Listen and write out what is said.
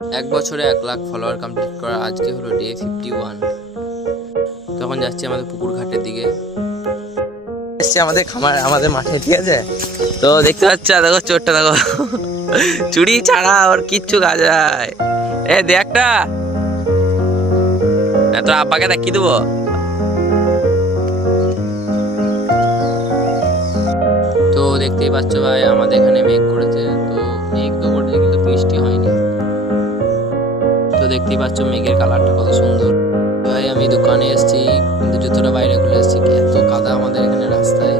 এক বছরে 1 lakh follower complete করা আজকে হলো ডে 51। তখন যাচ্ছি আমাদের পুকুর ঘাটের দিকে, এসছি আমাদের খামার, আমাদের মাঠে, ঠিক আছে? তো দেখতে পাচ্ছ, দেখো চোরটা, দেখো চুরি ছাড়া ওর কিচ্ছু কাজ হয়। এ দেখটা না, তোর আব্বাকে দেখিয়ে দেবো। তো দেখতেই পাচ্ছ ভাই, আমাদের এখানে মেঘ করেছে। তো মেঘ তো করেছে কিন্তু বৃষ্টি হয়নি। তো দেখতেই পাচ্ছ মেঘের কালারটা কত সুন্দর। ভাই আমি দোকানে এসেছি কিন্তু জুতোটা বাইরে খুলে এসেছি, এত কাদা আমাদের এখানে রাস্তায়।